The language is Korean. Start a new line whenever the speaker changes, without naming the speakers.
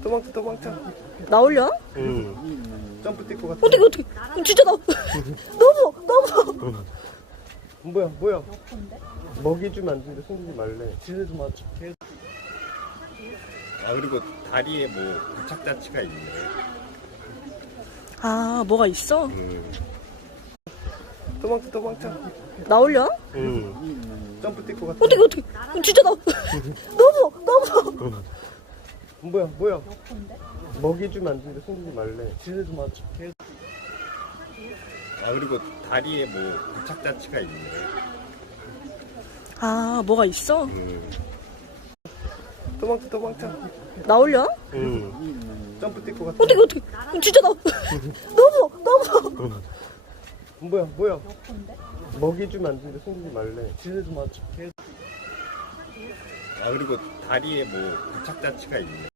도망쳐.
나올려?
응. 점프 뛸 것 같아.
어떻게. 진짜 나. 너무.
뭐야. 먹이 주면 안 되는데 손주지 말래. 지네도 맞춰. 아, 그리고 다리에 뭐 부착 자치가 있네.
아, 뭐가 있어?
도망쳐.
나올려?
응. 점프 뛸 것 같아.
어떻게. 진짜 나. 너무.
뭐야. 먹이 주면 안 되는데 손주지 말래. 지네도 맞춰. 아, 그리고 다리에 뭐 부착 자치가 있네.
아, 뭐가 있어?
도망쳐.
나올려?
응. 점프 뛸 것 같아.
어떻게. 진짜 나. 너무.
뭐야. 먹이 주면 안 되는데 손주지 말래. 지네도 맞춰. 아, 그리고 다리에 뭐 부착 자치가 있네.